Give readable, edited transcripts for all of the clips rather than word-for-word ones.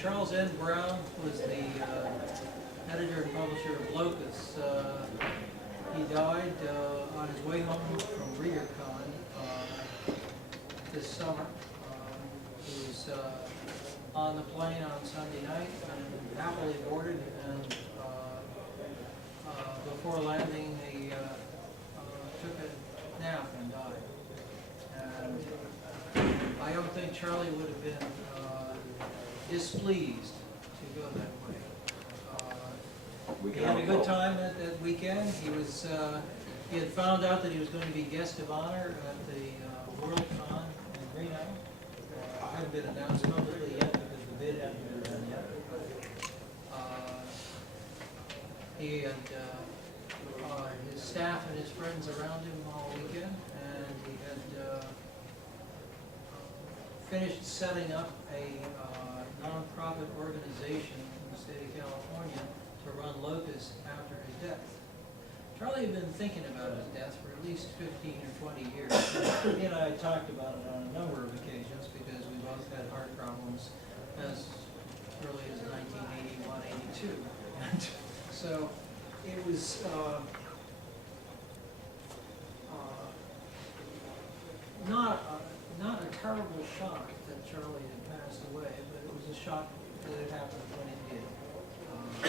Charles N. Brown was the editor and publisher of Locus. He died on his way home from ReaderCon this summer. He was on the plane on Sunday night and happily boarded, and before landing he took a nap and died. And I don't think Charlie would have been displeased to go that way. He had a good time that weekend. He had found out that he was going to be guest of honor at the WorldCon in Reno. Hadn't been announced publicly yet because the bid hadn't been done yet. He had his staff and his friends around him all weekend, and he had finished setting up a non-profit organization in the state of California to run Locus after his death. Charlie had been thinking about his death for at least 15 or 20 years. He and I talked about it on a number of occasions because we both had heart problems as early as 1981, 82. And so it was not a terrible shock that Charlie had passed away, but it was a shock that it happened when it did.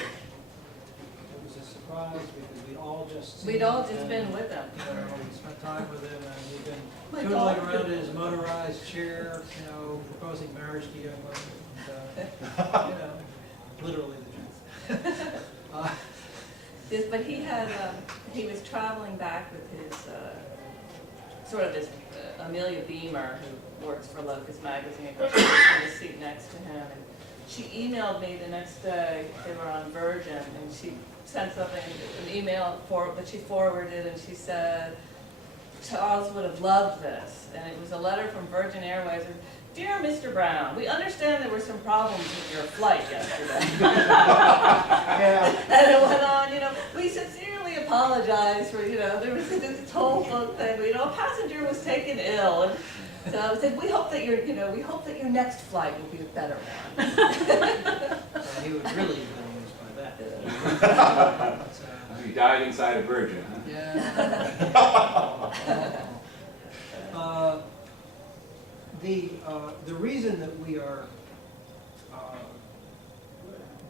It was a surprise because we'd all just been with him. You know, we spent time with him, and we'd been tootling around in his motorized chair, you know, proposing marriage to young women. And, you know, literally the truth. Yes, but he had he was traveling back with his sort of his Amelia Beamer, who works for Locus Magazine, and she was in the seat next to him. And she emailed me the next day. They were on Virgin, and she sent something, an email that she forwarded, and she said, Charles would have loved this. And it was a letter from Virgin Airways. Dear Mr. Brown, we understand there were some problems with your flight yesterday. Yeah. And it went on, you know, we sincerely apologize for, you know, there was this whole thing, you know, a passenger was taken ill. And so I said, we hope that we hope that your next flight will be a better one. He was really amused by that. He died inside a Virgin, huh? Yeah. The reason that we are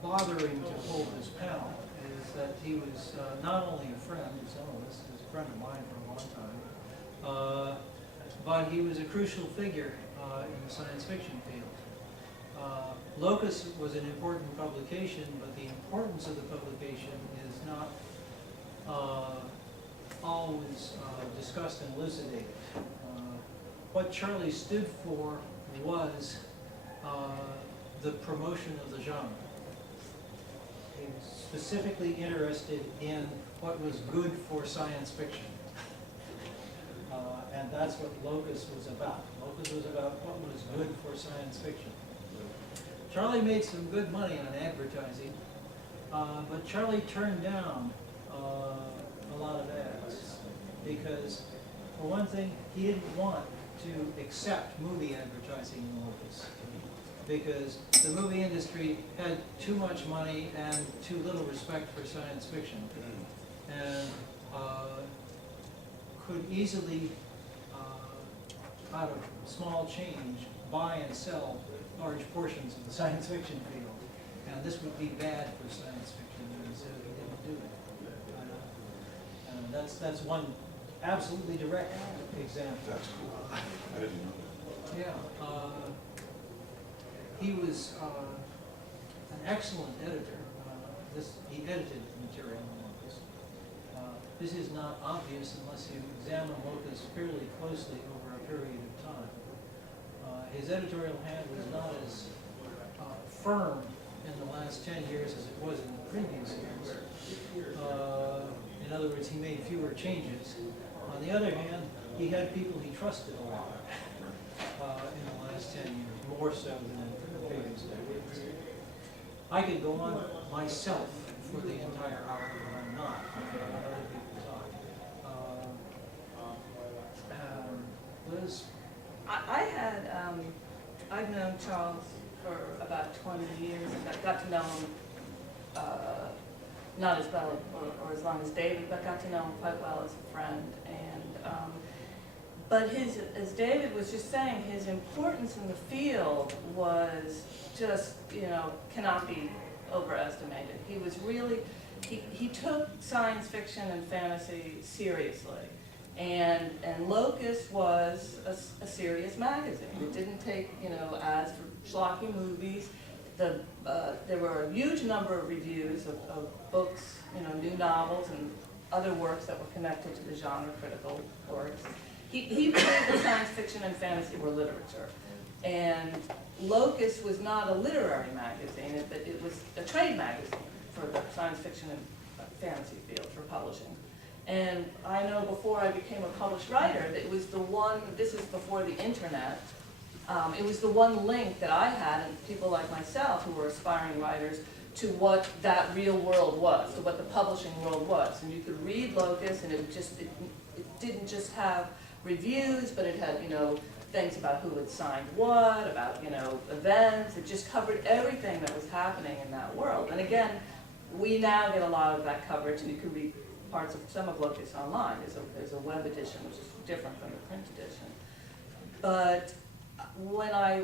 bothering to hold this panel is that he was not only a friend of some of us, he was a friend of mine for a long time, but he was a crucial figure in the science fiction field. Locus was an important publication, but the importance of the publication is not always discussed and elucidated. What Charlie stood for was the promotion of the genre. He was specifically interested in what was good for science fiction. And that's what Locus was about. Locus was about what was good for science fiction. Charlie made some good money on advertising, but Charlie turned down a lot of ads because, for one thing, he didn't want to accept movie advertising in Locus because the movie industry had too much money and too little respect for science fiction, and could easily, out of small change, buy and sell large portions of the science fiction field, and this would be bad for science fiction, and so he didn't do it. And that's one absolutely direct example. That's cool. I didn't know that. Yeah, he was an excellent editor. He edited material in Locus. This is not obvious unless you examine Locus fairly closely over a period of time. His editorial hand was not as firm in the last 10 years as it was in the previous years. In other words, he made fewer changes. On the other hand, he had people he trusted a lot in the last 10 years, more so than in the previous decades. I could go on myself for the entire hour, but I'm not. I'm going to let other people talk. Liz? I've known Charles for about 20 years. I got to know him, not as well or as long as David, but got to know him quite well as a friend. And but as David was just saying, his importance in the field was just, cannot be overestimated. He was really, he took science fiction and fantasy seriously. And Locus was a serious magazine. It didn't take, ads for schlocky movies. There were a huge number of reviews of books, new novels and other works that were connected to the genre critical works. He believed that science fiction and fantasy were literature. And Locus was not a literary magazine, it was a trade magazine for the science fiction and fantasy field for publishing. And I know before I became a published writer, that it was the one, this is before the internet, it was the one link that I had, and people like myself who were aspiring writers, to what that real world was, to what the publishing world was. And you could read Locus, and it didn't just have reviews, but it had, things about who had signed what, about, events. It just covered everything that was happening in that world. And again, we now get a lot of that coverage, and you can read parts of some of Locus online. There's a web edition, which is different from the print edition. But when I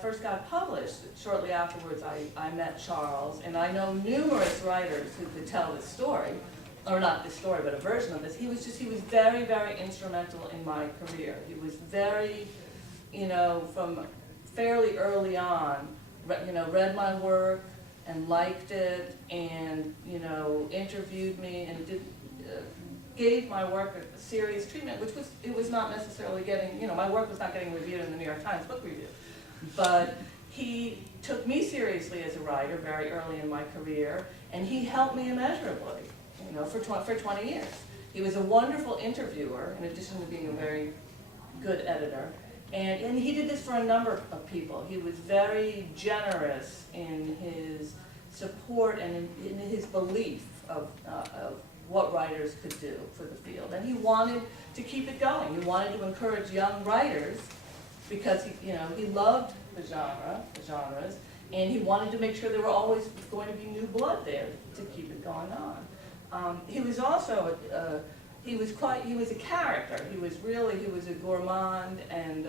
first got published, shortly afterwards, I met Charles, and I know numerous writers who could tell this story, or not this story, but a version of this. He was very, very instrumental in my career. He was very, from fairly early on, read my work and liked it, and, interviewed me, and gave my work a serious treatment, which was not necessarily getting, my work was not getting reviewed in the New York Times Book Review. But he took me seriously as a writer very early in my career, and he helped me immeasurably, for 20 years. He was a wonderful interviewer, in addition to being a very good editor. And he did this for a number of people. He was very generous in his support and in his belief of what writers could do for the field. And he wanted to keep it going. He wanted to encourage young writers because he loved the genres, and he wanted to make sure there were always going to be new blood there to keep it going on. He was also he was a character. He was a gourmand, and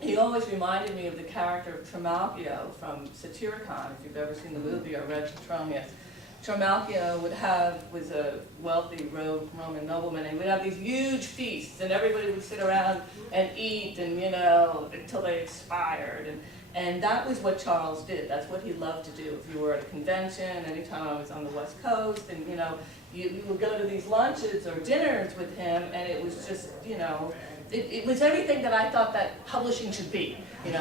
he always reminded me of the character of Trimalchio from Satyricon, if you've ever seen the movie or read Petronius. Trimalchio was a wealthy Roman nobleman, and would have these huge feasts, and everybody would sit around and eat, and until they expired. And that was what Charles did. That's what he loved to do. If you were at a convention, anytime I was on the West Coast, and you would go to these lunches or dinners with him, and it was just, it was everything that I thought that publishing should be. You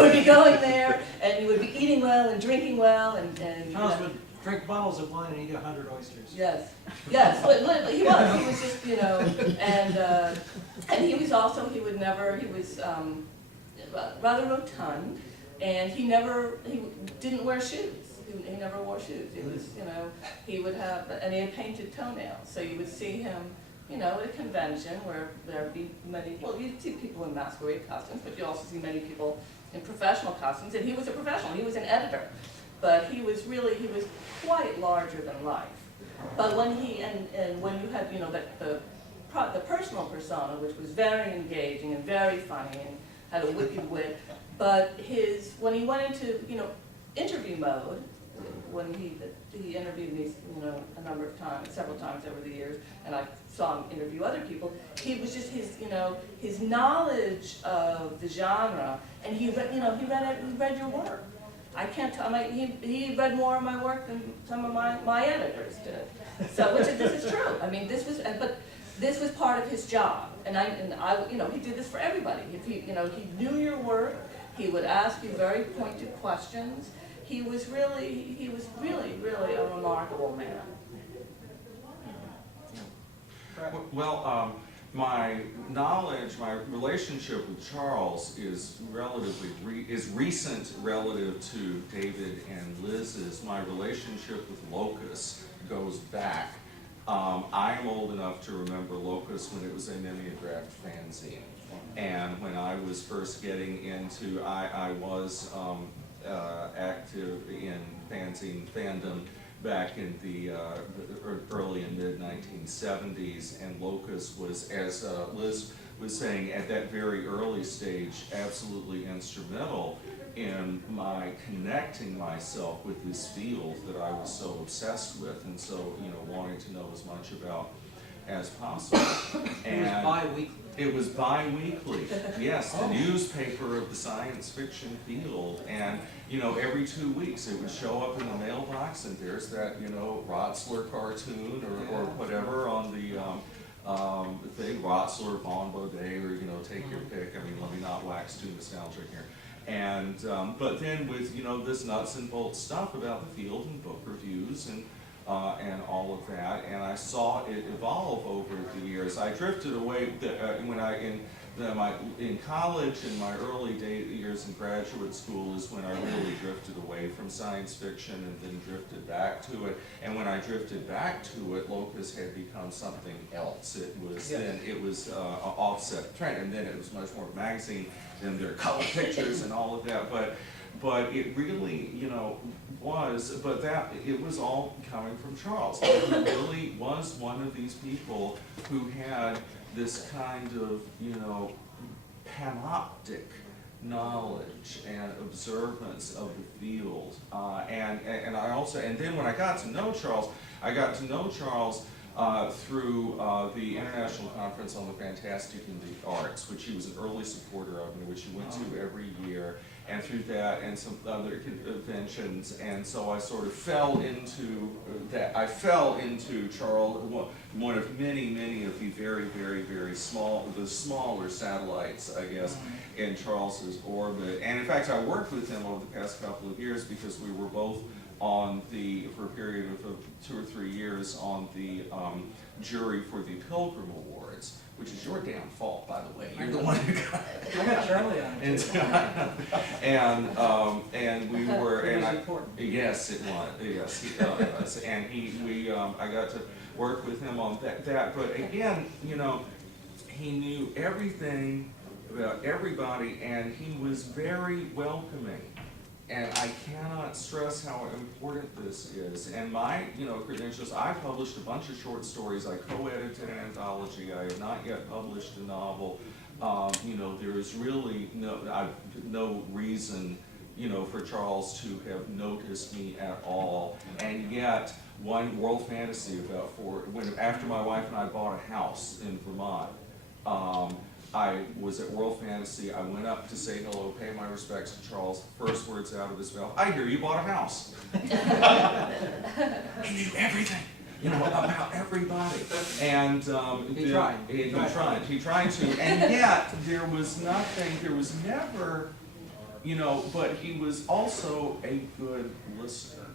would be going there, and you would be eating well and drinking well, and Charles would drink bottles of wine and eat 100 oysters. Yes, he was just, and he was also, he was rather rotund, and he didn't wear shoes. He never wore shoes. It was, he would have, and he had painted toenails, so you would see him, at a convention where there'd be you'd see people in masquerade costumes, but you also see many people in professional costumes, and he was a professional, he was an editor. But he was quite larger than life. But when when you had, the personal persona, which was very engaging and very funny and had a wicked wit, but when he went into, interview mode, when he interviewed me, a number of times, several times over the years, and I saw him interview other people, he was just his knowledge of the genre, and he read your work. I can't tell. He read more of my work than some of my editors did. So, this is true. I mean, but this was part of his job, and he did this for everybody. If he knew your work, he would ask you very pointed questions. He was really, a remarkable man. Well, my knowledge, my relationship with Charles is recent relative to David and Liz's. My relationship with Locus goes back. I'm old enough to remember Locus when it was a mimeographed fanzine. And when I was first getting into, I was active in fanzine fandom back in the early and mid 1970s, and Locust was, as Liz was saying, at that very early stage, absolutely instrumental in my connecting myself with this field that I was so obsessed with, and so, you know, wanting to know as much about as possible. It was bi-weekly. It was bi-weekly, yes, the newspaper of the science fiction field, and, you know, every 2 weeks it would show up in the mailbox, and there's that, you know, Rotzler cartoon or whatever on the thing, Rotzler, Bon Baudet, or, you know, take your pick. I mean, let me not wax too nostalgic here. And, but then with, you know, this nuts and bolts stuff about the field and book reviews and all of that, and I saw it evolve over the years. I drifted away when in college, in my early years in graduate school, is when I really drifted away from science fiction and then drifted back to it. And when I drifted back to it, Locust had become something else. It was then it was offset trend, and then it was much more magazine. Then there are color pictures and all of that, but it really, you know, but that, it was all coming from Charles. He really was one of these people who had this kind of, you know, panoptic knowledge and observance of the field. And I also, and then when I got to know Charles, through the International Conference on the Fantastic and the Arts, which he was an early supporter of, and which he went to every year, and through that and some other conventions, and so I sort of fell into that. I fell into Charles, one of many of the very smaller satellites, I guess, in Charles's orbit. And in fact, I worked with him over the past couple of years because we were both on for a period of 2 or 3 years, on the jury for the Pilgrim Awards, which is your damn fault, by the way. You're the one who got it. I got Charlie on it. And we were, It and was I, important. yes, it was, yes, he was, and I got to work with him on that, but again, you know, he knew everything about everybody, and he was very welcoming. And I cannot stress how important this is. And my, you know, credentials, I published a bunch of short stories. I co-edited an anthology. I have not yet published a novel. You know, there is really no reason, you know, for Charles to have noticed me at all. And yet, one World Fantasy after my wife and I bought a house in Vermont, I was at World Fantasy. I went up to say hello, pay my respects to Charles. First words out of his mouth, "I hear you bought a house." He knew everything, you know, about everybody. And He tried to. And yet there was never, you know, but he was also a good listener.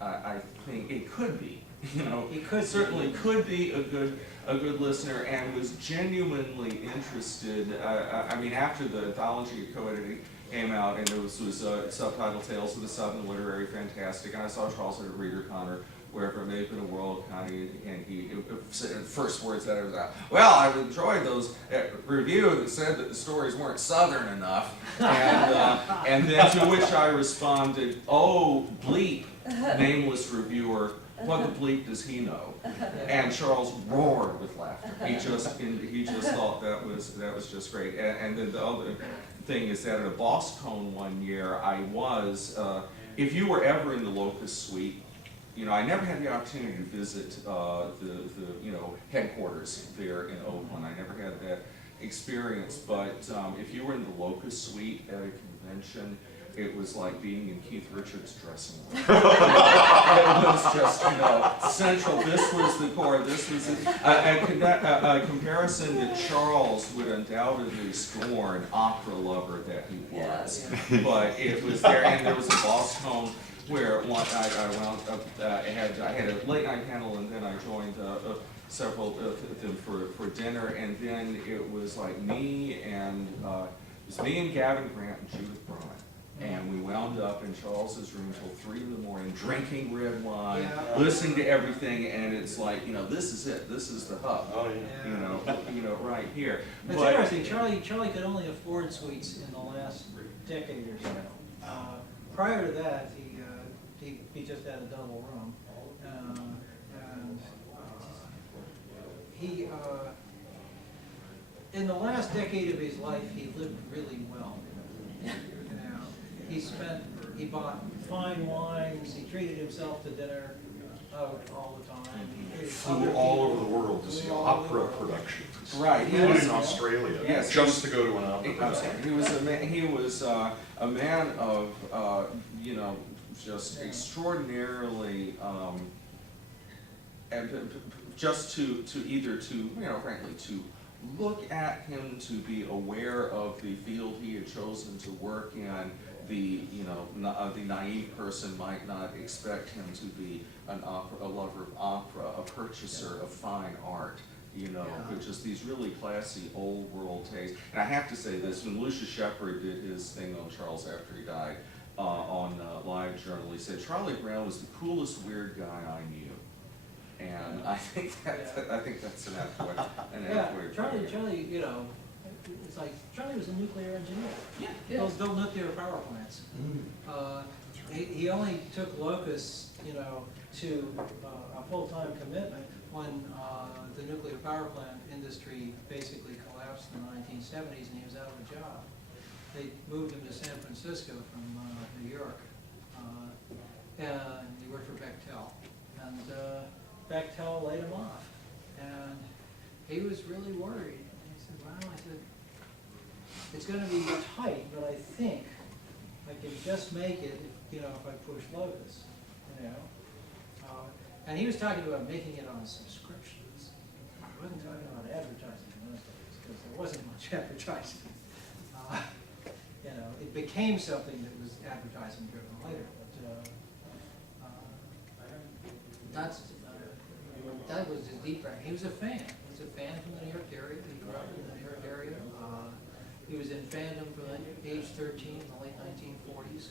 I think it could be, you know, He could certainly could be a good listener, and was genuinely interested. I mean, after the anthology of co-editing came out, and it was subtitled Tales of the Southern Literary Fantastic, and I saw Charles at a ReaderCon or wherever it may have been, a WorldCon, and he first words out of his mouth, "Well, I've enjoyed those review that said that the stories weren't Southern enough," and then to which I responded, "Oh, bleep, nameless reviewer, what the bleep does he know?" And Charles roared with laughter. He just thought that was just great. And then the other thing is that at a BossCon one year, I was, if you were ever in the Locust Suite, you know, I never had the opportunity to visit the headquarters there in Oakland. I never had that experience. But if you were in the Locust Suite at a convention, it was like being in Keith Richards' dressing room. It was just, you know, central. This was the core. This was a comparison that Charles would undoubtedly scorn, opera lover that he was. Yeah. But it was there, and there was a BossCon where I had a late night panel, and then I joined several of them for dinner, and then it was like me and Gavin Grant and Judith Bryan. And we wound wound up in Charles's room till 3 in the morning, drinking red wine, Yeah. listening to everything, and it's like, this is it, this is the hub. Oh, yeah. Right here. It's But- interesting, Charlie could only afford suites in the last decade or so. Prior to that, he just had a double room. And he, in the last decade of his life, he lived really well. He bought fine wines, he treated himself to dinner out all the time. He treated other Flew all people over the world to see all over the opera world. productions. Right, he Including was- Australia, Yes. just to go to an opera I'm sorry, production. he was a man of, just extraordinarily, and just to frankly, to look at him, to be aware of the field he had chosen to work in, the naive person might not expect him to be a lover of opera, a purchaser of fine art, which is these really classy old world tastes. And I have to say this, when Lucius Shepard did his thing on Charles after he died, on Live Journal, he said, Charlie Brown was the coolest weird guy I knew. And I think that's an accurate. Charlie, it's like, Charlie was a nuclear engineer. Yeah. Built nuclear power plants. He only took Locust, to a full-time commitment when the nuclear power plant industry basically collapsed in the 1970s and he was out of a job. They moved him to San Francisco from New York, and he worked for Bechtel. And Bechtel laid him off, and he was really worried. And he said, "Well," I said, "it's going to be tight, but I think I can just make it, if I push Locust, And he was talking about making it on subscriptions. He wasn't talking about advertising in those days because there wasn't much advertising. It became something that was advertising driven later, but that was his deep breath. He was a fan. He was a fan from the New York area. He grew up in the New York area. He was in fandom from age 13 in the late 1940s.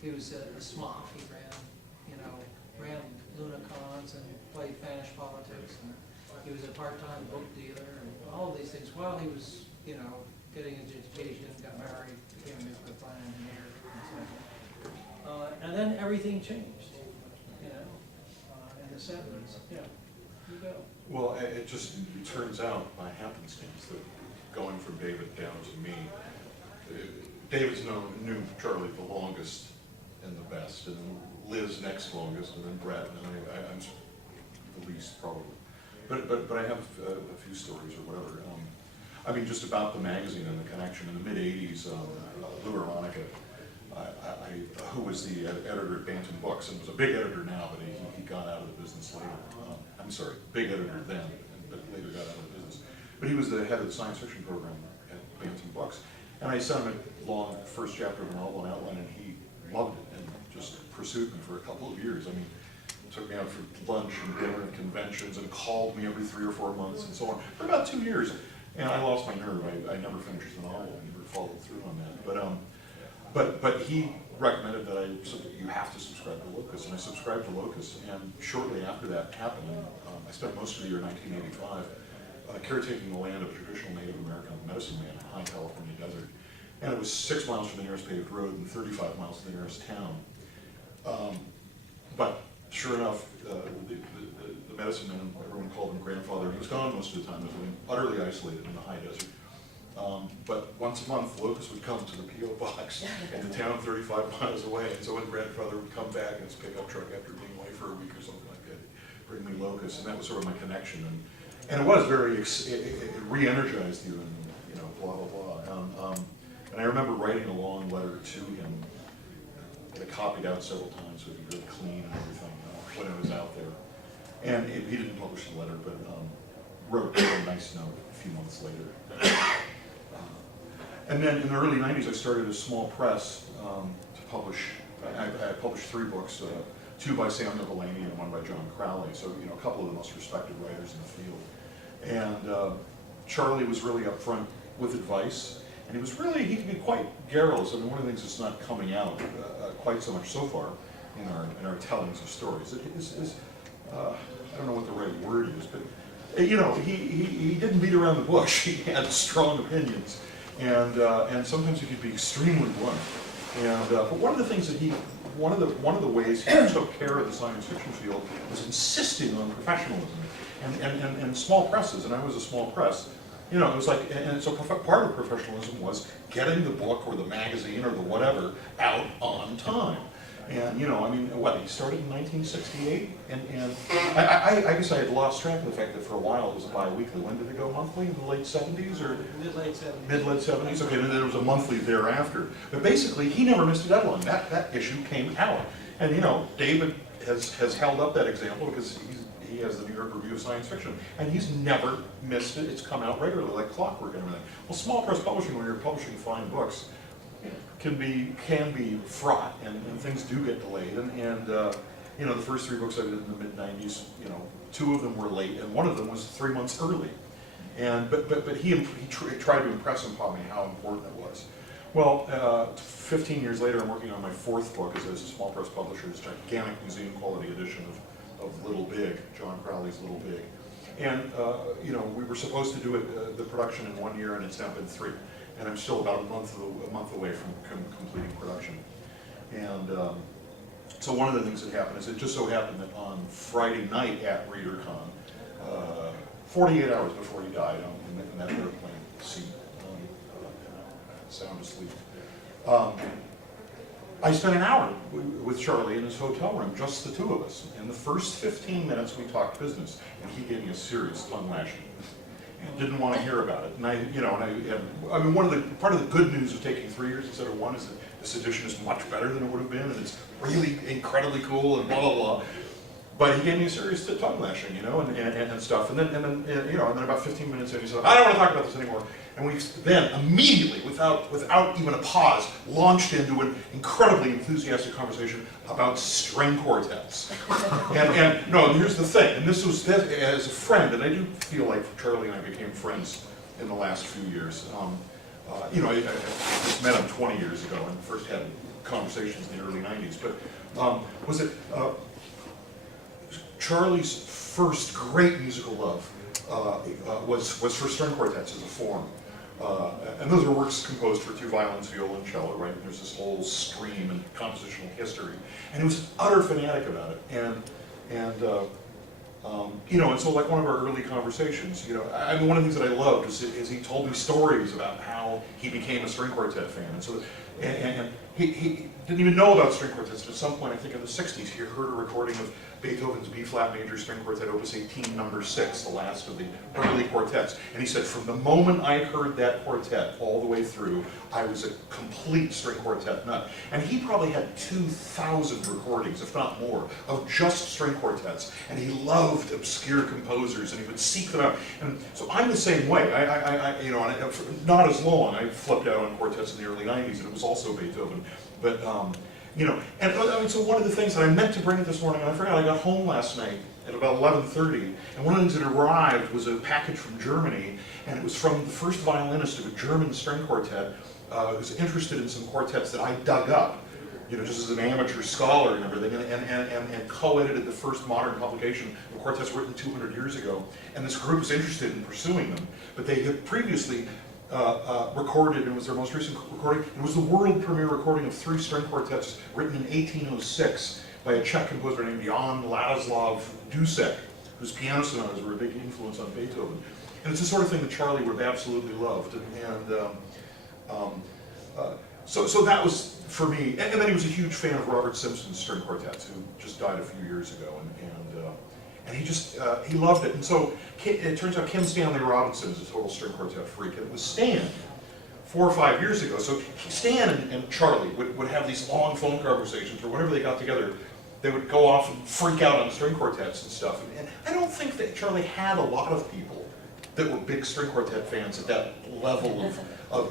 He was a smock. He ran Lunacons and played Spanish politics. And he was a part-time book dealer and all of these things while he was, getting his education, got married, became a nuclear plant engineer, and so forth. And then everything changed, in the 70s. Yeah, you go. Well, it just turns out by happenstance that going from David down to me, David's knew Charlie the longest and the best, and then Liz next longest, and then Brett, and I'm the least probably. But I have a few stories or whatever. Just about the magazine and the connection. In the mid-'80s, Lou Aronica, who was the editor at Bantam Books, and was a big editor now, but he got out of the business later. I'm sorry, big editor then, but later got out of the business. But he was the head of the science fiction program at Bantam Books. And I sent him a long first chapter of a novel and outline, and he loved it and just pursued me for a couple of years. Took me out for lunch and dinner and conventions and called me every 3 or 4 months and so on for about 2 years. And I lost my nerve. I never finished the novel. I never followed through on that. But he recommended that you have to subscribe to Locust, and I subscribed to Locust. And shortly after that happened, I spent most of the year 1985 caretaking the land of a traditional Native American medicine man in the high California desert. And it was 6 miles from the nearest paved road and 35 miles to the nearest town. But sure enough, the medicine man, everyone called him grandfather, he was gone most of the time, he was utterly isolated in the high desert. But once a month, Locust would come to the P.O. box in the town 35 miles away, and so when grandfather would come back in his pickup truck after being away for a week or something like that, bring me Locust, and that was sort of my connection. And it was very, it re-energized you, and blah, blah, blah. And I remember writing a long letter to him, I copied out several times so it'd be really clean and everything when it was out there. And he didn't publish the letter, but wrote a nice note a few months later. And then in the early 90s, I started a small press to publish. I published 3 books, 2 by Samuel Delaney and 1 by John Crowley. So a couple of the most respected writers in the field. And Charlie was really upfront with advice, And he can be quite garrulous. I mean, one of the things that's not coming out quite so much so far in our tellings of stories is I don't know what the right word is, but he didn't beat around the bush. He had strong opinions, and sometimes he could be extremely blunt. And but one of the things that one of the ways he took care of the science fiction field was insisting on professionalism and small presses. And I was a small press. It was like, and so part of professionalism was getting the book or the magazine or the whatever out on time. And I mean, he started in 1968, and I guess I had lost track of the fact that for a while it was a bi-weekly. When did it go monthly? In the late 70s or? Mid-late 70s. Mid-late 70s, okay, and then there was a monthly thereafter. But basically, he never missed a deadline. That issue came out. And David has held up that example because he has the New York Review of Science Fiction, and he's never missed it. It's come out regularly, like clockwork and everything. Well, small press publishing, when you're publishing fine books, can be fraught, and things do get delayed. And the first 3 books I did in the mid-90s, 2 of them were late, and 1 of them was 3 months early. And but he tried to impress upon me how important it was. Well, 15 years later, I'm working on my 4th book as a small press publisher. It's a gigantic museum quality edition of Little Big, John Crowley's Little Big. And we were supposed to do it, the production in 1 year, and it's now been 3. And I'm still about a month away from completing production. And so one of the things that happened is it just so happened that on Friday night at ReaderCon, 48 hours before he died in that airplane seat, sound asleep, I spent an hour with Charlie in his hotel room, just the 2 of us. In the first 15 minutes, we talked business, and he gave me a serious tongue lashing. And didn't want to hear about it. And I mean, part of the good news of taking 3 years instead of 1 is that this edition is much better than it would have been, and it's really incredibly cool, and blah blah blah. But he gave me a serious tongue lashing, and stuff. And then about 15 minutes in, he said, "I don't want to talk about this anymore." And we then immediately, without even a pause, launched into an incredibly enthusiastic conversation about string quartets. and here's the thing, and this was as a friend, and I do feel like Charlie and I became friends in the last few years. I just met him 20 years ago and first had conversations in the early 90s. But Charlie's first great musical love was for string quartets as a form. And those are works composed for 2 violins, viola, and cello, right? And there's this whole stream and compositional history. And he was an utter fanatic about it. And so like one of our early conversations, I mean, one of the things that I loved is he told me stories about how he became a string quartet fan. And so, and he didn't even know about string quartets, but at some point, I think in the 60s, he heard a recording of Beethoven's B-flat major string quartet, opus 18, number 6, the last of the early quartets. And he said, from the moment I heard that quartet all the way through, I was a complete string quartet nut. And he probably had 2,000 recordings, if not more, of just string quartets. And he loved obscure composers, and he would seek them out. And so I'm the same way. Not as long. I flipped out on quartets in the early 90s, and it was also Beethoven. But so one of the things that I meant to bring it this morning, and I forgot, I got home last night at about 11:30, and one of the things that arrived was a package from Germany, and it was from the first violinist of a German string quartet who's interested in some quartets that I dug up, just as an amateur scholar and everything, and co-edited the first modern publication of quartets written 200 years ago. And this group was interested in pursuing them, but they had previously recorded, it was their most recent recording, it was the world premiere recording of 3 string quartets written in 1806 by a Czech composer named Jan Ladislav Dušek, whose piano sonatas were a big influence on Beethoven. And it's the sort of thing that Charlie would have absolutely loved. So that was, for me, and then he was a huge fan of Robert Simpson's string quartets, who just died a few years ago, and he loved it. And so it turns out Kim Stanley Robinson is a total string quartet freak, and it was Stan 4 or 5 years ago. So Stan and Charlie would have these long phone conversations, or whenever they got together, they would go off and freak out on string quartets and stuff. And I don't think that Charlie had a lot of people that were big string quartet fans at that level of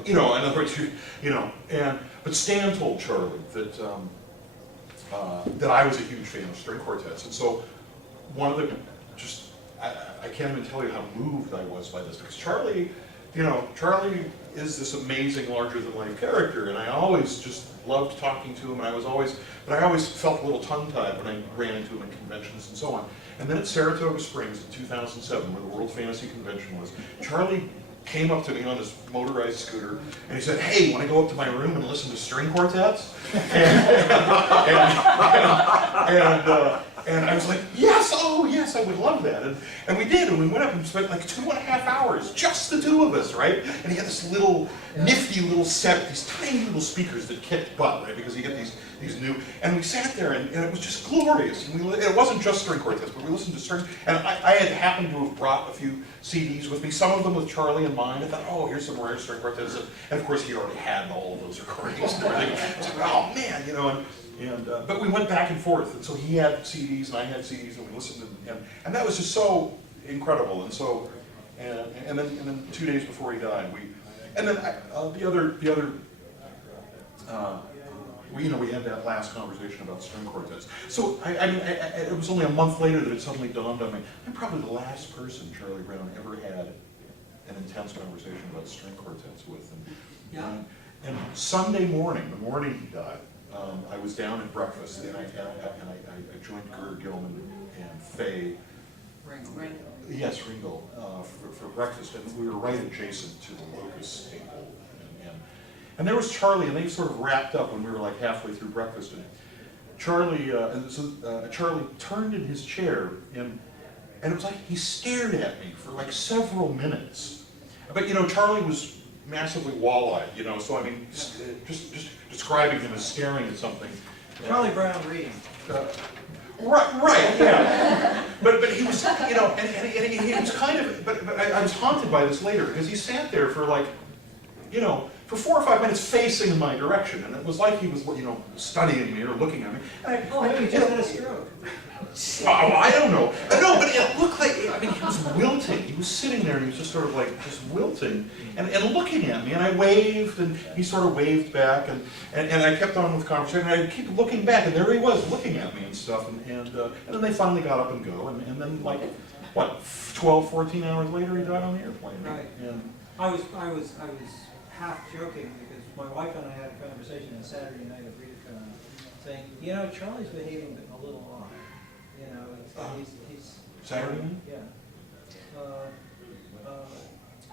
in other words, but Stan told Charlie that that I was a huge fan of string quartets. And so one of the, I can't even tell you how moved I was by this, because Charlie you know, Charlie is this amazing larger-than-life character, and I always just loved talking to him, and I always felt a little tongue-tied when I ran into him at conventions and so on. And then at Saratoga Springs in 2007, where the World Fantasy Convention was, Charlie came up to me on his motorized scooter, and he said, "Hey, want to go up to my room and listen to string quartets?" And I was like, "Yes, oh yes, I would love that." And we did, and we went up and spent like 2.5 hours, just the two of us, right? And he had this little, nifty little set, these tiny little speakers that kicked butt, right? Because you get these new, and we sat there, and it was just glorious. And it wasn't just string quartets, but we listened to strings, and I had happened to have brought a few CDs with me, some of them with Charlie in mind. I thought, oh, here's some rare string quartets, and of course he already had all of those recordings and everything. I was like, oh man, you know, but we went back and forth, and so he had CDs and I had CDs, and we listened, and that was just so incredible. And so, and then 2 days before he died, we had that last conversation about string quartets. So I mean, it was only a month later that it suddenly dawned on me, I'm probably the last person Charlie Brown ever had an intense conversation about string quartets with. And Sunday morning, the morning he died, I was down at breakfast, and I joined Gerd Gilman and Faye. Ringo. Yes, Ringo, for breakfast, and we were right adjacent to the Locust table. And there was Charlie, and they sort of wrapped up when we were like halfway through breakfast. And Charlie, Charlie turned in his chair, and it was like he stared at me for like several minutes. But you know, Charlie was massively wall-eyed, you know, so I mean, just describing him as staring at something. Charlie Brown reading. Right, yeah. But he was, you know, and he was kind of, but I was haunted by this later, because he sat there for like, you know, for 4 or 5 minutes facing in my direction, and it was like he was, you know, studying me or looking at me. Maybe he just had a stroke. Oh, I don't know. No, but it looked like, I mean, he was wilting. He was sitting there and he was just sort of like, just wilting and looking at me. And I waved, and he sort of waved back, and I kept on with the conversation. And I keep looking back, and there he was looking at me and stuff. And then they finally got up and go. And then, like, what, 12, 14 hours later, he died on the airplane. Right. And I was half joking because my wife and I had a conversation on Saturday night at ReaderCon saying, you know, Charlie's behaving a little odd. You know, he's Saturday night? Yeah.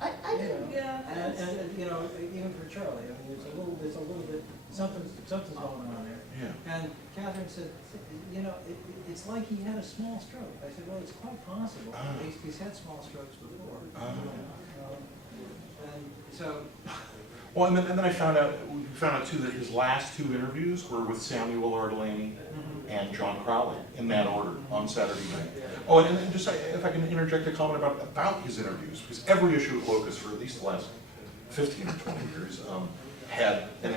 I didn't, yeah. And you know, even for Charlie, I mean, there's a little bit, something's going on there. Yeah. And Catherine said, you know, it's like he had a small stroke. I said, well, it's quite possible. He's had small strokes before. And so. Well, and then we found out too that his last 2 interviews were with Samuel R. Delaney and John Crowley, in that order, on Saturday night. Oh, and just if I can interject a comment about his interviews, because every issue of Locust for at least the last 15 or 20 years had an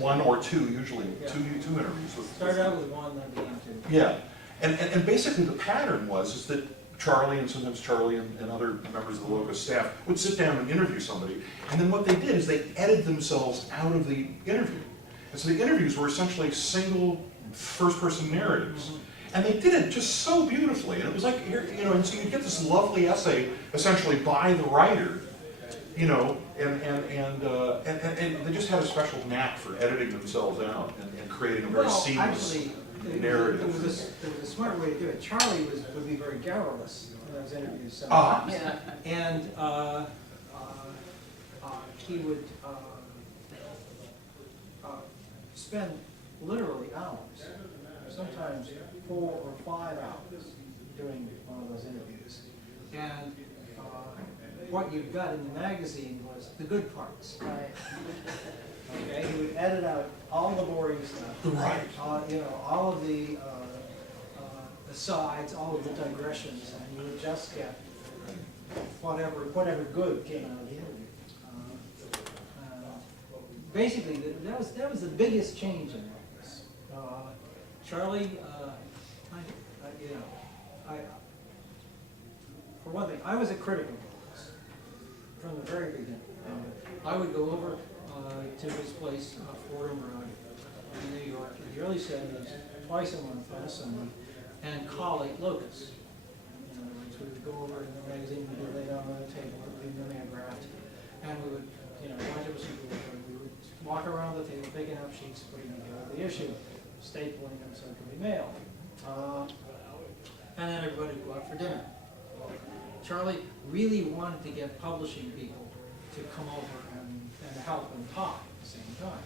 one or two, usually two interviews. Started out with one, then began 2. Yeah, and basically the pattern was that Charlie, and sometimes Charlie and other members of the Locust staff would sit down and interview somebody, and then what they did is they edited themselves out of the interview. And so the interviews were essentially single first-person narratives. And they did it just so beautifully, and it was like, you know, and so you get this lovely essay essentially by the writer, you know, and they just had a special knack for editing themselves out and creating a very seamless narrative. There was a smart way to do it. Charlie would be very garrulous in those interviews sometimes. Yeah. And he would spend literally hours, sometimes 4 or 5 hours doing one of those interviews. And what you got in the magazine was the good parts. Right. Okay, he would edit out all the boring stuff. Right. You know, all of the asides, all of the digressions, and you would just get whatever good came out of the interview. Basically, that was the biggest change in this. Charlie, for one thing, I was a critic of this from the very beginning. I would go over to his place, Fordham Road, in New York, in the early 70s, twice a month on a Sunday, and collate Locust. In other words, we would go over in the magazine, we'd lay down on the table, we'd mimeograph, and we would, wind up with some people, and we would walk around the table, picking up sheets, putting together the issue, stapling them so it could be mailed. And then everybody would go out for dinner. Charlie really wanted to get publishing people to come over and help and talk at the same time.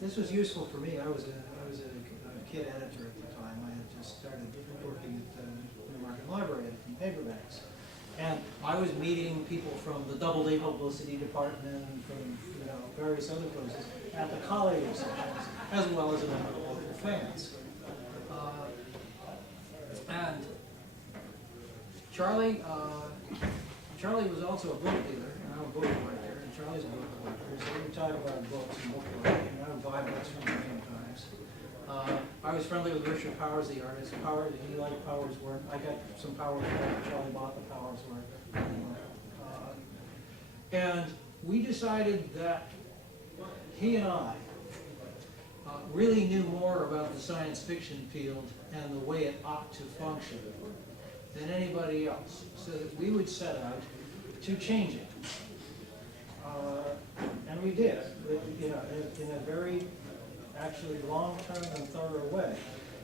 This was useful for me. I was a kid editor at the time. I had just started working at the Newmarket Library editing paperbacks. And I was meeting people from the Doubleday Publicity Department and from various other places at the colleague sessions, as well as a number of local fans. And Charlie was also a book dealer, and I'm a book collector, and Charlie's a book collector, so we would talk about books and book collecting, and I would buy books from him sometimes. I was friendly with Richard Powers, the artist. He liked Powers' work. I got some Powers work. Charlie bought the Powers work. And we decided that he and I really knew more about the science fiction field and the way it ought to function than anybody else, so that we would set out to change it. And we did, in a very actually long-term and thorough way.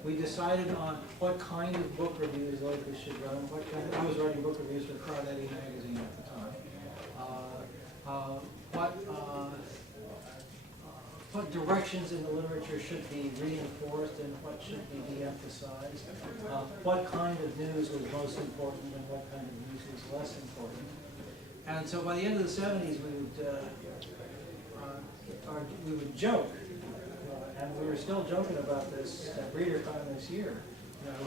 We decided on what kind of book reviews Locus should run, I was writing book reviews for Crawdaddy magazine at the time. What directions in the literature should be reinforced and what should be de-emphasized. What kind of news was most important and what kind of news was less important. And so by the end of the 70s, we would joke, and we were still joking about this at ReaderCon this year.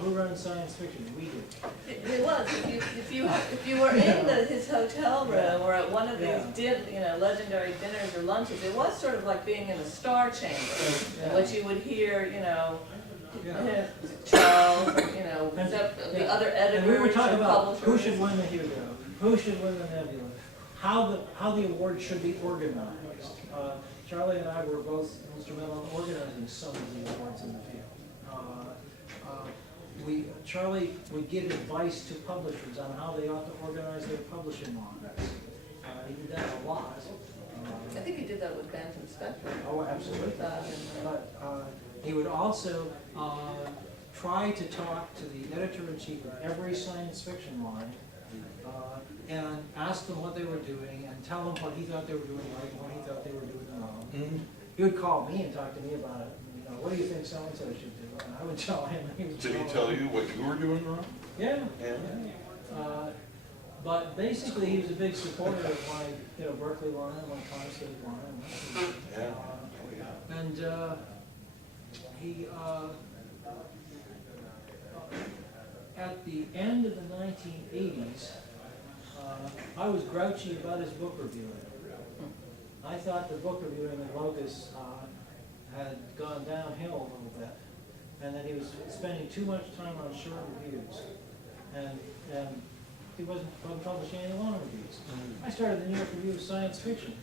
Who runs science fiction? We do. It was. If you were in his hotel room or at one of these legendary dinners or lunches, it was sort of like being in a star chamber, in which you would hear Charles, the other editors. And we would talk and about publishers. who should win the Hugo, who should win the Nebula, how the award should be organized. Charlie and I were both instrumental in organizing some of the awards in the field. Charlie would give advice to publishers on how they ought to organize their publishing lines. He did that a lot. I think he did that with Bantam Spectrum. Oh, absolutely. But he would also try to talk to the editor-in-chief of every science fiction line and ask them what they were doing and tell them what he thought they were doing right and what he thought they were doing wrong. Mm-hmm. He would call me and talk to me about it. What do you think so-and-so should do? And I would tell him. Did he tell you what you were doing wrong? Yeah. But basically, he was a big supporter of my, Berkeley line, my Constant line. And he, at the end of the 1980s, I was grouchy about his book reviewing. I thought the book reviewing at Locus had gone downhill a little bit, and that he was spending too much time on short reviews, and he wasn't publishing any long reviews. I started the New York Review of Science Fiction.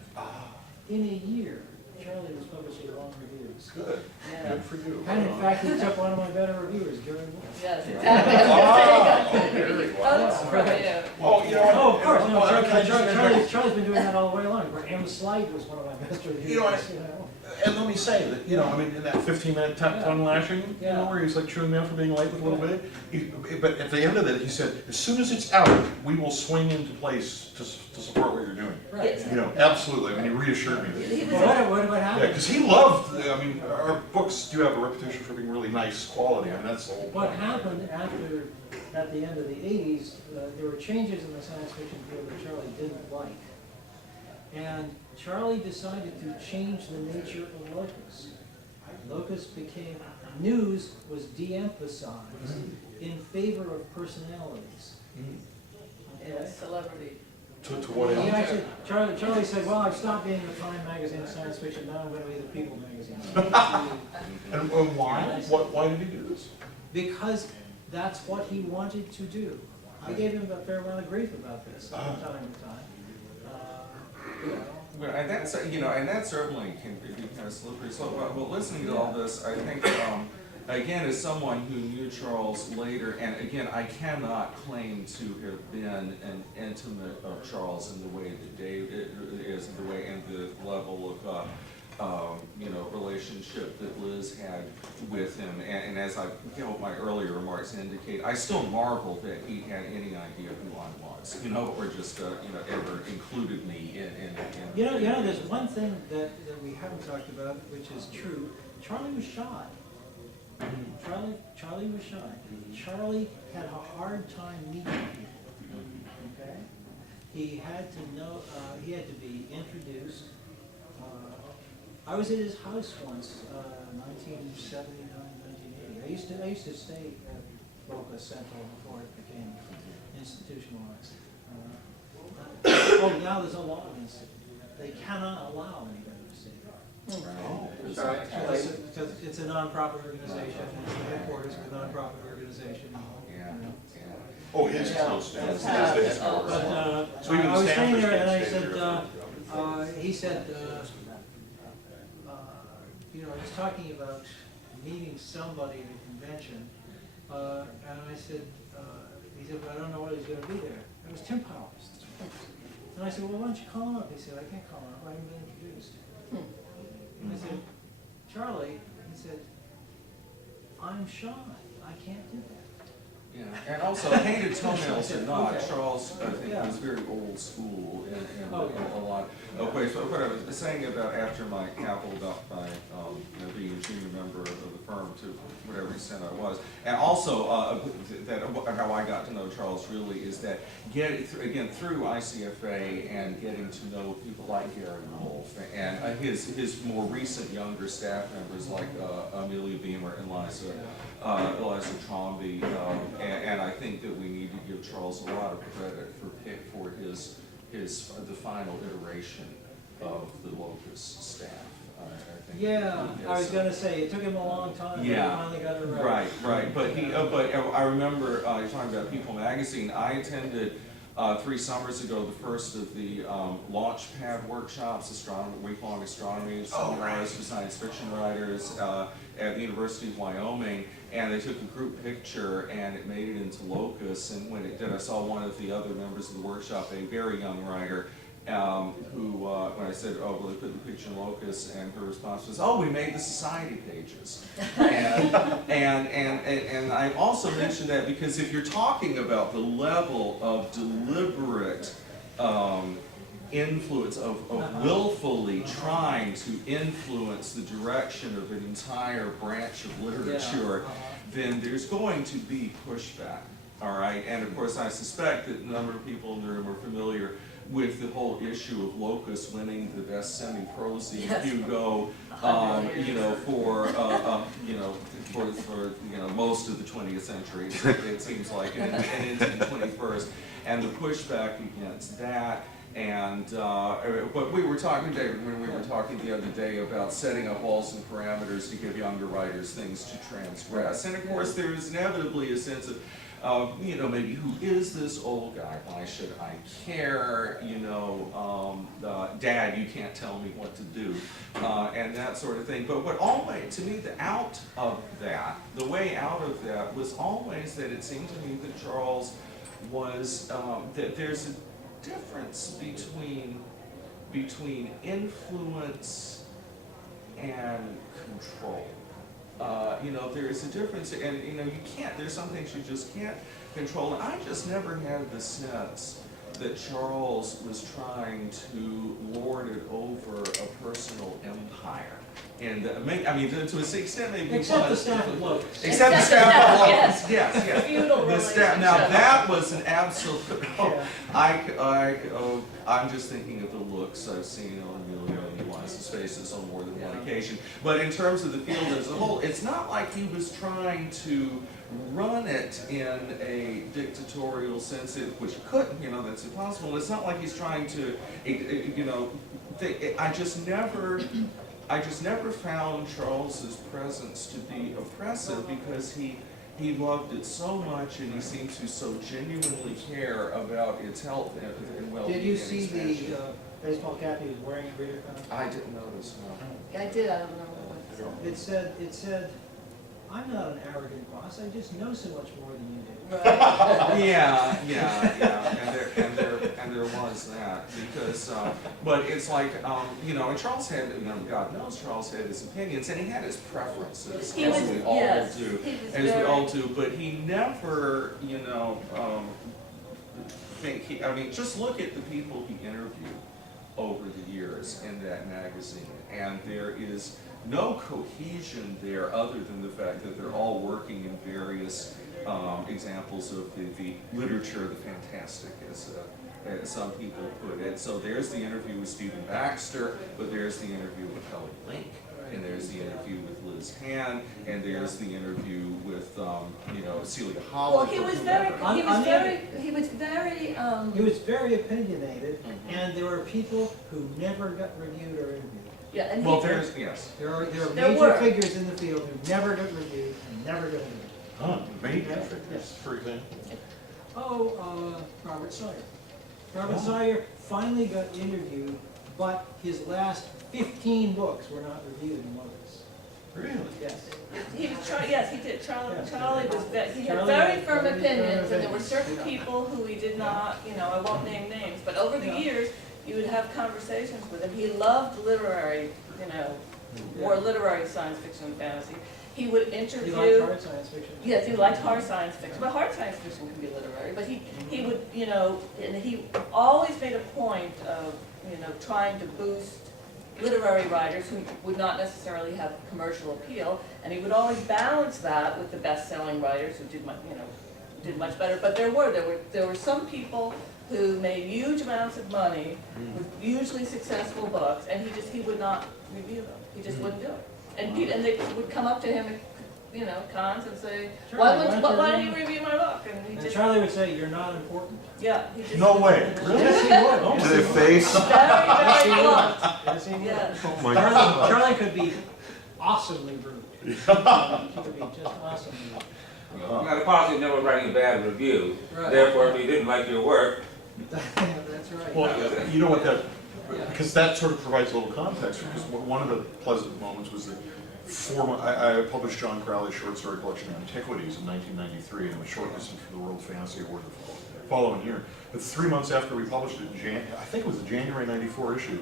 In a year, Charlie was publishing long reviews. Good. Yeah. Good for you. And in fact, he took one of my better reviewers, Gary Wolf. Yes, exactly. Very Quotes well. from you. Well, you know what? Oh, of course. No, Well, can I just interject? Charlie's been doing that all the way along. M. Slide was one of my best reviewers. And let me say that, in that 15-minute tongue lashing, where he's like chewing me out for being late with a little bit. But at the end of it, he said, as soon as it's out, we will swing into place to support what you're doing. Right. Absolutely. I mean, he reassured me that. He was What Yeah, happened? because he loved, our books do have a reputation for being really nice quality, and that's the whole What point. happened at the end of the 80s, there were changes in the science fiction field that Charlie didn't like. And Charlie decided to change the nature of Locus. Locus became, news was de-emphasized in favor of personalities. a celebrity. To what He end? actually, Charlie said, well, I've stopped being the Time magazine of science fiction, now I'm going to be the People magazine. And why? Why did he do this? Because that's what he wanted to do. I gave him a fair amount of grief about this from time to time. And that's, and that certainly can be kind of slippery slope. But listening to all this, I think again, as someone who knew Charles later, and again, I cannot claim to have been an intimate of Charles in the way that Dave is, the way and the level of, relationship that Liz had with him. And as I, my earlier remarks indicate, I still marvel that he had any idea who I was, or just, ever included me in. There's one thing that we haven't talked about, which is true. Charlie was shy. Charlie was shy. Charlie had a hard time meeting people. Okay, he had to know. He had to be introduced. I was at his house once, 1979, 1980. I used to stay at Boca Central before it became institutionalized. Now there's a law against it. They cannot allow anybody to stay there. Because it's a non-profit organization, and it's the headquarters of a non-profit organization. Oh, his house down. His house, His oh. house. But I was staying there, and I said, he said, I was talking about meeting somebody at a convention, and I said, he said, but I don't know what he's going to be there. It was Tim Powers. And I said, well, why don't you call him up? He said, I can't call him up. I haven't been introduced. And I said, Charlie, he said, I'm shy. I can't do that. Yeah, and also painted toenails or not, Okay. Charles, I think, Yeah. was very old school in Oh, yeah. a lot of ways. But what I was saying about after my capital, about my being a junior member of the firm to whatever extent I was, and also that how I got to know Charles really is that again through ICFA and getting to know people like Gary Wolf and his more recent younger staff members like Amelia Beamer and Liza Tromby, and I think that we need to give Charles a lot of credit for the final iteration of the Locust staff. I think Yeah, I was going to say, it took him a long time, but he Yeah. finally got it right. Right. But I remember you're talking about People Magazine. I attended 3 summers ago the first of the Launchpad workshops, week-long astronomy seminars for science fiction writers at the University of Wyoming, and they took a group picture and it made it into Locus. And when it did, I saw one of the other members of the workshop, a very young writer, who, when I said, oh, well, they put the picture in Locus, and her response was, oh, we made the society pages. And I also mentioned that because if you're talking about the level of deliberate influence, of willfully trying to influence the direction of an entire branch of literature, then there's going to be pushback, all right? And of course, I suspect that a number of people in the room are familiar with the whole issue of Locus winning the best semi-prose Hugo, for most of the 20th century, it seems like, and into the 21st, and the pushback against that. And what we were talking, David, when we were talking the other day about setting up walls and parameters to give younger writers things to transgress, and of course there is inevitably a sense of maybe who is this old guy? Why should I care? Dad, you can't tell me what to do, and that sort of thing. But what always, to me, the way out of that was always that it seemed to me that Charles was, that there's a difference between influence and control. There is a difference, and you can't, there's some things you just can't control. And I just never had the sense that Charles was trying to lord it over a personal empire. And to a extent, maybe Except the staff of Locus. Except the staff of Locus, Yes. yes. Feudal The staff, now relationship. that was an absolute, Yeah. I'm just thinking of the looks I've seen on Amelia and Eliza's faces on more than one occasion. But in terms of the field as a whole, it's not like he was trying to run it in a dictatorial sense, which he couldn't, that's impossible. It's not like he's trying to, I just never found Charles's presence to be oppressive because he loved it so much and he seemed to so genuinely care about its health and well-being. Did you see expansion. the baseball cap he was wearing at Reader Con? I didn't notice, no. I did, I don't know what it said. It said, I'm not an arrogant boss, I just know so much more than you do. Right. And there was that, because, but it's like, and Charles had, God knows Charles had his opinions, and he had his preferences, He as was- we all yes, do, he was as we very- all do, but he never, just look at the people he interviewed over the years in that magazine, and there is no cohesion there other than the fact that they're all working in various examples of the literature of the fantastic, as some people put it. So there's the interview with Stephen Baxter, but there's the interview with Helen Link, and there's the interview with Liz Hand, and there's the interview with Celia Holland. Well, he was very, He was very opinionated, and there were people who never got reviewed or interviewed. yeah, and Well, he, yes. There are There major were. figures in the field who never got reviewed and never got interviewed. Huh, major figures, for example. Robert Sawyer. Robert Sawyer finally got interviewed, but his last 15 books were not reviewed in Locus. Really? Yes. he was trying, yes, he did, Charlie was, he had Charlie very had firm very firm opinions, and there were opinions, certain yeah. people who he did not, I won't name names, but over the Yeah. years, you would have conversations with him. He loved literary, more literary science fiction and fantasy. He would He interview. liked hard science fiction. Yes, he liked hard science fiction, but hard science fiction can be literary, but he would, and he always made a point of, trying to boost literary writers who would not necessarily have commercial appeal, and he would always balance that with the best-selling writers who did much better, but there were some people who made huge amounts of money with hugely successful books, and he would not review them, he just wouldn't do it. And they would come up to him at, cons and say, Charlie, why don't you review my book? And he And just, Charlie would say, "You're not important." yeah, he just. No way, really? Yes, he would. Oh, To their face? Very, very blunt, Yes, he would. yes. Oh my Charlie, God. Charlie could be awesomely rude. He could be just awesomely rude. You got a policy of never writing a bad review. Right. Therefore, if you didn't like your work, That's right. Well, you know what because that sort of provides a little context, because one of the pleasant moments was that I published John Crowley's short story collection Antiquities in 1993, and it was shortlisted for the World Fantasy Award the following year. But 3 months after we published it, I think it was the January '94 issue,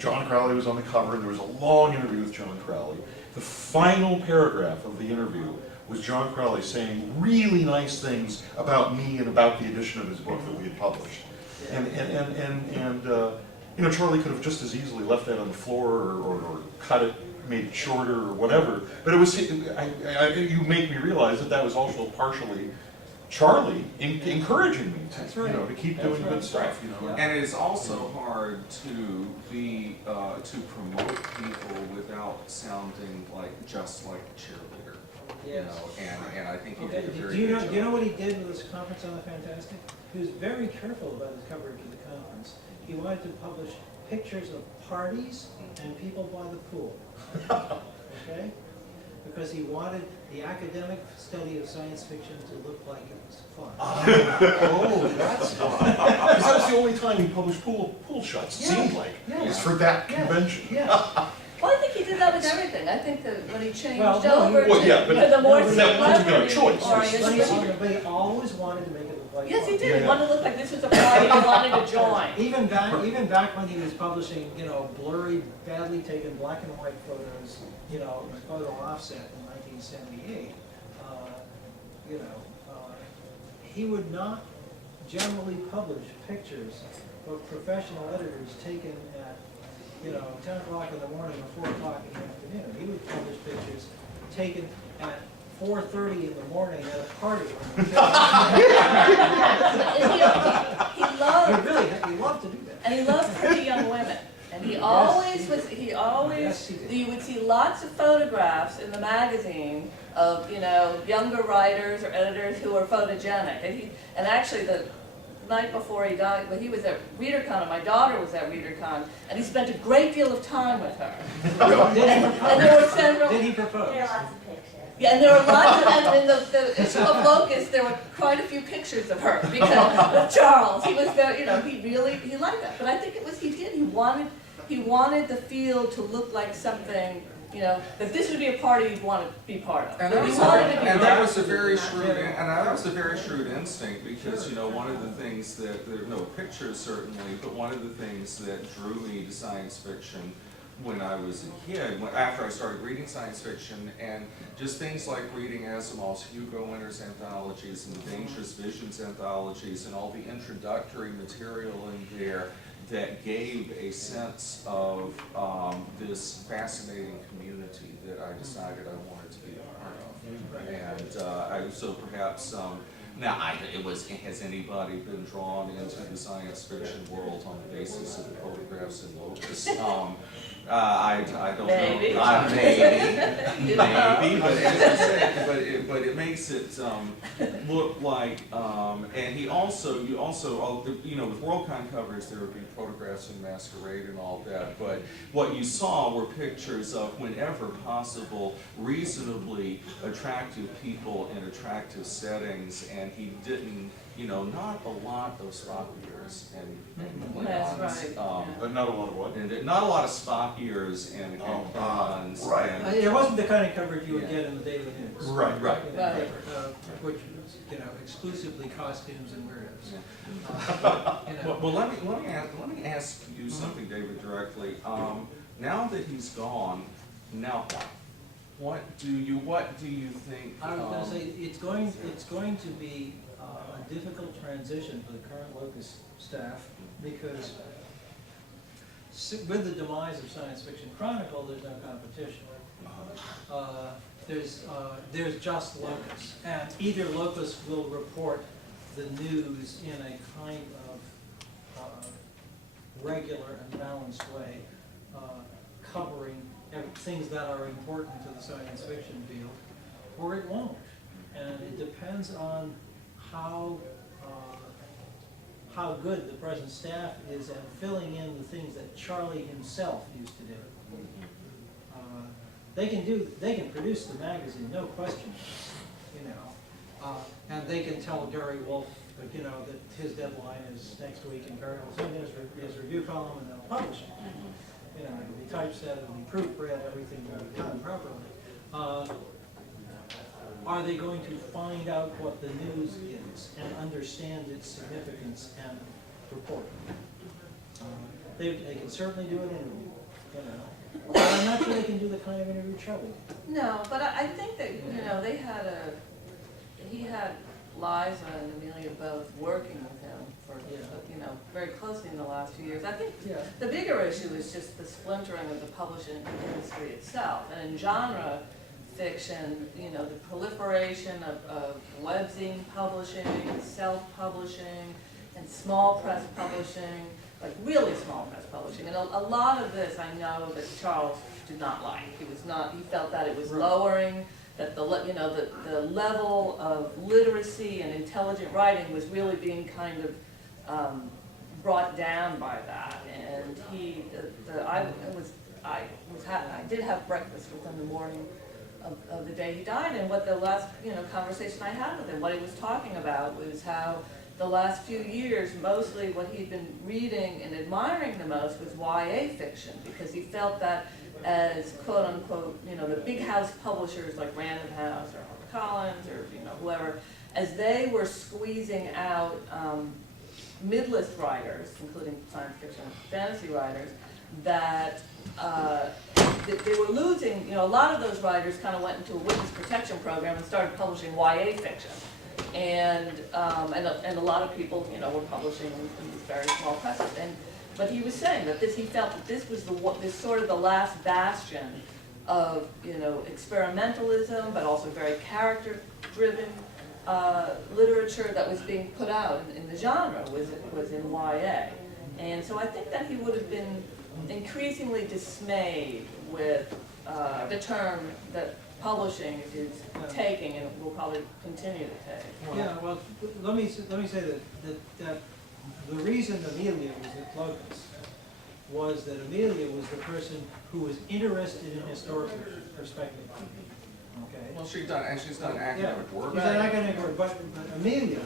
John Crowley was on the cover, and there was a long interview with John Crowley. The final paragraph of the interview was John Crowley saying really nice things about me and about the edition of his book that we had published. And Charlie could have just as easily left that on the floor or cut it, made it shorter or whatever. But it was, you make me realize that was also partially Charlie encouraging me That's to, right. to keep That's doing right. good stuff, Yeah. And it's also hard to be, to promote people without sounding just like a cheerleader. Yes. And I think he Okay, did a very do you good know, job. do you know what he did with this conference on the Fantastic? He was very careful about his coverage of the conference. He wanted to publish pictures of parties and people by the pool. Okay? Because he wanted the academic study of science fiction to look like it was fun. Oh, that's why. Because that was the only time he published pool shots, it seemed like. Yeah. It was for that Yes, convention. yes. Well, I think he did that with everything. I think that when he changed Well, no, over well, yeah, to but the more no, but that wasn't a choice. celebrity-oriented. But he always wanted to make it look like Yes, he fun. did. He Yeah. wanted to look like this was a party he wanted to join. Even back when he was publishing, blurry, badly taken black and white photos, in photo offset in 1978, he would not generally publish pictures of professional editors taken at, 10 o'clock in the morning or 4 o'clock in the afternoon. He would publish pictures taken at 4:30 in the morning at a party. He loved to do that. And he loved pretty young women. And he Yes, always he was, did. he always, Yes, he did. you would see lots of photographs in the magazine of, younger writers or editors who were photogenic. And actually the night before he died, when he was at ReaderCon, and my daughter was at ReaderCon, and he spent a great deal of time with her. And there were several. Did he propose? There are lots of pictures. Yeah, and there were lots of, and in the issue of Locust, there were quite a few pictures of her because of Charles. He was very, he liked that. But I think he wanted the field to look like something you know, that this would be a party you'd want to be part of. And That that you was, wanted to be and part that of. was a very shrewd, and that was a very shrewd instinct, because, you know, one of the things that, there are no pictures certainly, but one of the things that drew me to science fiction when I was a kid, after I started reading science fiction, and just things like reading Asimov's Hugo Winter's anthologies and the Dangerous Visions anthologies and all the introductory material in there that gave a sense of this fascinating community that I decided I wanted to be a part of. And so perhaps, has anybody been drawn into the science fiction world on the basis of the photographs in Locus? I don't Maybe. know. Maybe, but as I said, but it makes it look like, and you also, you know, with Worldcon covers, there would be photographs in Masquerade and all that, but what you saw were pictures of, whenever possible, reasonably attractive people in attractive settings, and he didn't, you know, not a lot of spot ears and That's Klingons, right, yeah. But not a lot of what? and not a lot of spot ears and Klingons. right. and- It wasn't the kind of coverage you would Yeah. get in the Daily News. Right. Right. Right. Which was, you know, exclusively costumes and weirdos. Yeah. You know. Well, let me ask you something, David, directly. Now that he's gone, now what? What do you think? I was gonna say, it's going to be a difficult transition for the current Locus staff, because with the demise of Science Fiction Chronicle, there's no competition. There's just Locus, and either Locus will report the news in a kind of regular and balanced way, covering things that are important to the science fiction field, or it won't. And it depends on how good the present staff is at filling in the things that Charlie himself used to do. They can produce the magazine, no question, you know, and they can tell Gary Wolf, you know, that his deadline is next week, and Gary will send his review column, and they'll publish it. You know, it'll be typeset, it'll be proofread, everything will be done properly. Are they going to find out what the news is and understand its significance and report? They can certainly do an interview, you know. But I'm not sure they can do the kind of interview Charlie did. No, but I think that, you know, he had Liza and Amelia both working with him for, you know, very closely in the last few years. I think Yeah. the bigger issue is just the splintering of the publishing industry itself. And in genre fiction, you know, the proliferation of webzine publishing, self-publishing, and small press publishing, like really small press publishing. And a lot of this I know that Charles did not like. He felt that it was lowering, that the level of literacy and intelligent writing was really being kind of brought down by that. And I did have breakfast with him the morning of the day he died, and what the last conversation I had with him, what he was talking about was how the last few years, mostly what he'd been reading and admiring the most was YA fiction, because he felt that as quote unquote, the big house publishers like Random House or HarperCollins or whoever, as they were squeezing out mid-list writers, including science fiction and fantasy writers, that they were losing, a lot of those writers kind of went into a witness protection program and started publishing YA fiction. And a lot of people, were publishing in these very small presses. But he was saying that he felt that this was this sort of the last bastion of, experimentalism, but also very character-driven literature that was being put out in the genre was in YA. And so I think that he would have been increasingly dismayed with the term that publishing is taking and will probably continue to take. Yeah, well, let me say that the reason Amelia was at Locus was that Amelia was the person who was interested in historical perspective. Okay. Well, she's done academic work. She's done academic work, but Amelia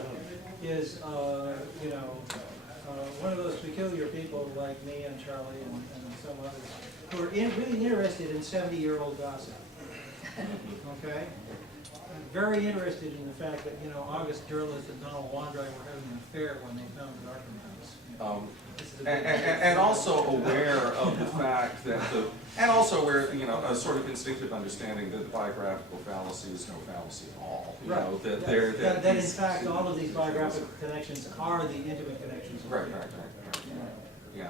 is, one of those peculiar people like me and Charlie and some others who are really interested in 70-year-old gossip. Okay? I'm very interested in the fact that, you know, August Derleth and Donald Wandry were having an affair when they founded Arkham House. You know, this is a big- And also aware of the fact that and also aware, you know, a sort of instinctive understanding that the biographical fallacy is no fallacy at all. You know, that they're, That in fact, all of these biographical connections are the intimate connections. of Right. Yeah.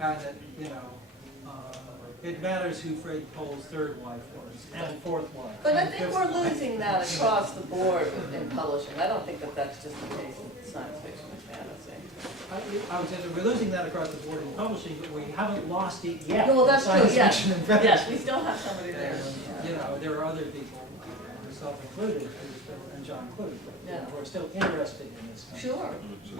And that, you know, it matters who Fred Pohl's third wife was, and fourth wife. But I and think fifth we're wife. losing that across the board in publishing. I don't think that that's just the case in science fiction and fantasy. I would say that we're losing that across the board in publishing, but we haven't lost it yet. Well, that's in true, science yes. fiction and fantasy. Yes, we still have somebody there. And, you know, there are other people, myself included, and John included, Yeah. who are still interested in this kind of Sure.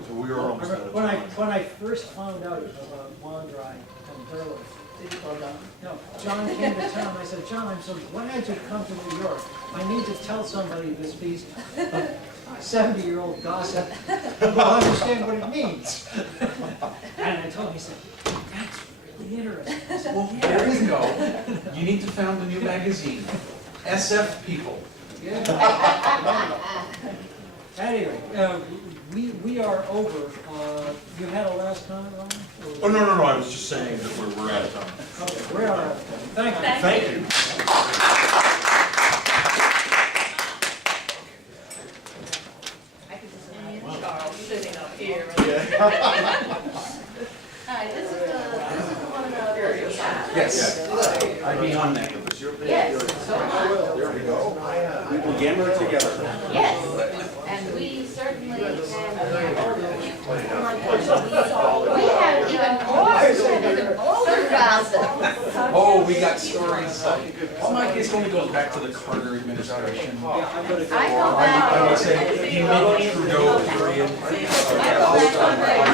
So we are almost out of When time. I first found out about Wandry and Derleth, Did you call John? no, John came to town, I said, John, I'm so glad you've come to New York. I need to tell somebody this piece of 70-year-old gossip, who will understand what it means. And I told him, he said, that's really interesting. I said, Well, there you go. You need to found a new magazine, SF People. Anyway, we are over. You had a last comment, Ron? Oh, no, I was just saying that we're out of time. Okay, we are out of time. Thank you. Thank you. I could just imagine Charles sitting up here. Hi, this is the one about the Yes. I'd be on that. Yes, We will gamble it together. yes, and we certainly can. We have even older gossip. Oh, we got stories. My case only goes back to the Carter administration. I go I would back. say, you mid Trudeau period. I go back